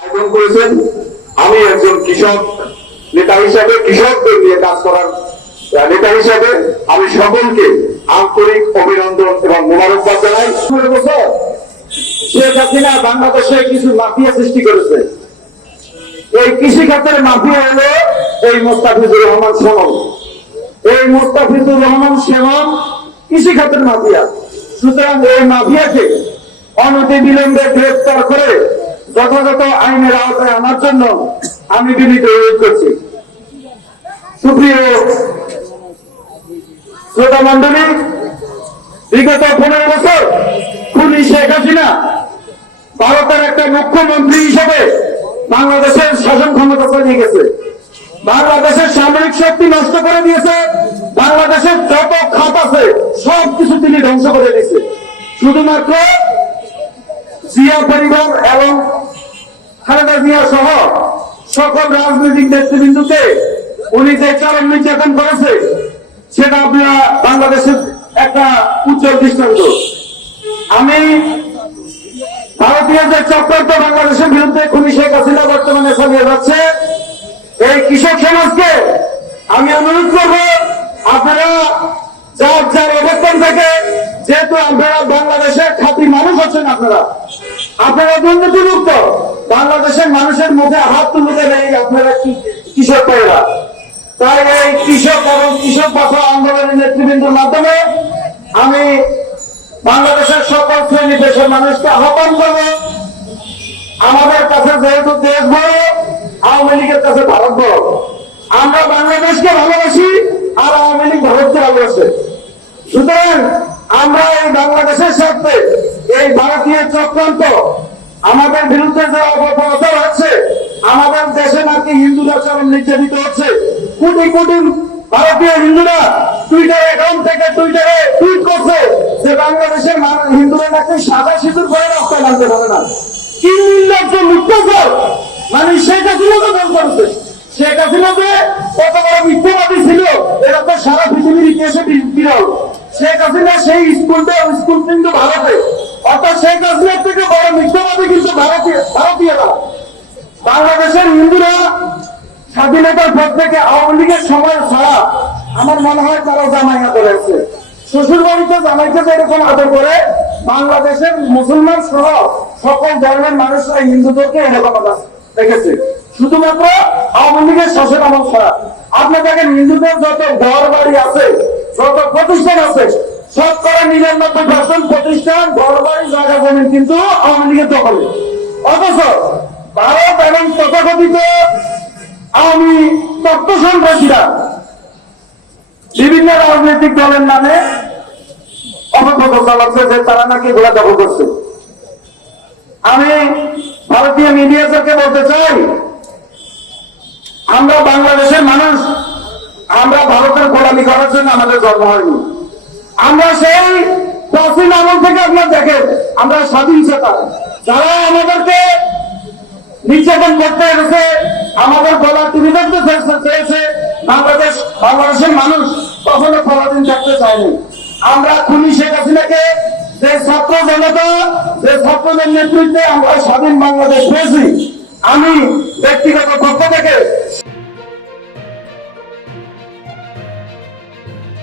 আয়োজন করেছেন। আমি একজন কৃষক নেতা হিসাবে, কৃষকদের নিয়ে কাজ করার নেতা হিসাবে আমি সকলকে আন্তরিক অভিনন্দন এবং মোবারকবাদ জানাই। শেখ হাসিনা বাংলাদেশে কিছু মাফিয়া সৃষ্টি করেছে। এই কৃষি খাতের মাফিয়া হলো এই মোস্তাফিজুর রহমান সেমন। এই মোস্তাফিজুর রহমান সেমন কৃষি খাতের মাফিয়া। সুতরাং এই মাফিয়াকে অনতি বিলম্বে গ্রেফতার করে যথাযথ আইনের আওতায় আনার জন্য আমি বিনীত অনুরোধ করছি। সুপ্রিয় শ্রোতা মন্ডলী, বিগত 15 বছর খুনি শেখ হাসিনা ভারতের একটা মুখ্যমন্ত্রী হিসেবে বাংলাদেশের শাসন ক্ষমতা চালিয়ে গেছে। বাংলাদেশের সামরিক শক্তি নষ্ট করে দিয়েছে। বাংলাদেশের যত খাত আছে সবকিছু তিনি ধ্বংস করে দিয়েছে। শুধুমাত্র জিয়া পরিবার এবং খালেদা জিয়া সহ সকল রাজনৈতিক নেতৃবৃন্দকে উনি যে চরম নির্যাতন করেছে সেটা আপনারা বাংলাদেশের একটা উজ্জ্বল দৃষ্টান্ত। আমি ভারতীয় যে চক্রান্ত বাংলাদেশের বিরুদ্ধে খুনি শেখ হাসিনা বর্তমানে চালিয়ে যাচ্ছে, এই কৃষক সমাজকে আমি অনুরোধ করবো আপনারা যার যার অবস্থান থেকে, যেহেতু আপনারা বাংলাদেশের খাঁটি মানুষ আছেন, আপনারা দুর্নীতিমুক্ত বাংলাদেশের মানুষের মধ্যে হাত তুলতে নেই আপনারা কৃষক ভাইয়েরা। তাই এই কৃষক এবং কৃষক বাঁচাও আন্দোলনের নেতৃবৃন্দের মাধ্যমে আমি বাংলাদেশের সকল শ্রেণী দেশের মানুষকে আহ্বান করব, আমাদের কাছে যেহেতু দেশ বড়, আওয়ামী লীগের কাছে ভারত বড়। আমরা বাংলাদেশকে ভালোবাসি আর আওয়ামী লীগ ভারতকে ভালোবাসে। সুতরাং আমরা এই বাংলাদেশের স্বার্থে এই ভারতীয় চক্রান্ত আমাদের বিরুদ্ধে যে অপপ্রচার হচ্ছে, আমাদের দেশে নাকি হিন্দুরা চরম নির্যাতিত হচ্ছে। কোটি কোটি ভারতীয় হিন্দুরা টুইটার অ্যাকাউন্ট থেকে টুইটারে টুইট করছে যে বাংলাদেশের হিন্দুরা নাকি সাদা সিঁদুর করে রাস্তায় নামতে পারে না। কি নির্লজ্জ মিথ্যাচার! মানে শেখ হাসিনা তো বল করেছে। শেখ হাসিনা যে কত বড় মিথ্যাবাদী ছিল এটা তো সারা পৃথিবীর ইতিহাসে বিরল। শেখ হাসিনা সেই স্কুল কিন্তু ভারতে, অর্থাৎ শেখ হাসিনার থেকে বড় মিথ্যাবাদী কিন্তু ভারতীয়রা। বাংলাদেশের হিন্দুরা স্বাধীনতার পর থেকে আওয়ামী লীগের সময় ছাড়া আমার মনে হয় তারা জামাইয়া করেছে। শ্বশুর বাড়িতে জামাইকে যেরকম আদর করে, বাংলাদেশের মুসলমান সহ সকল ধর্মের মানুষরা হিন্দুদেরকে এরকম দেখেছে। শুধুমাত্র আওয়ামী লীগের শাসন আমল ছাড়া। আপনি দেখেন হিন্দুদের যত ঘর বাড়ি আছে, যত প্রতিষ্ঠান আছে, শতকরা 99% প্রতিষ্ঠান, ঘর বাড়ি, জায়গা জমিন কিন্তু আওয়ামী লীগের দখলে। অথচ ভারত এবং তথাকথিত আওয়ামী তত্ত্ব সন্ত্রাসীরা বিভিন্ন রাজনৈতিক দলের নামে অপপ্রচার চালাচ্ছে যে তারা নাকি এগুলা দখল করছে। আমি ভারতীয় মিডিয়াকে বলতে চাই, আমরা বাংলাদেশের মানুষ, আমরা ভারতের গোলামি করার জন্য আমাদের জন্ম হয়নি। আমরা সেই প্রাচীন আমল থেকে আপনার দেখেন আমরা স্বাধীন চেতা, যারা আমাদেরকে নির্যাতন করতে এসেছে, আমাদের গলা টিভি দেখতে চেয়েছে, বাংলাদেশের মানুষ কখনো পরাধীন থাকতে চায়নি। আমরা খুনি শেখ হাসিনাকে যে ছাত্র জনতা, যে ছাত্রদের নেতৃত্বে আমরা স্বাধীন বাংলাদেশ পেয়েছি, আমি ব্যক্তিগত পক্ষ থেকে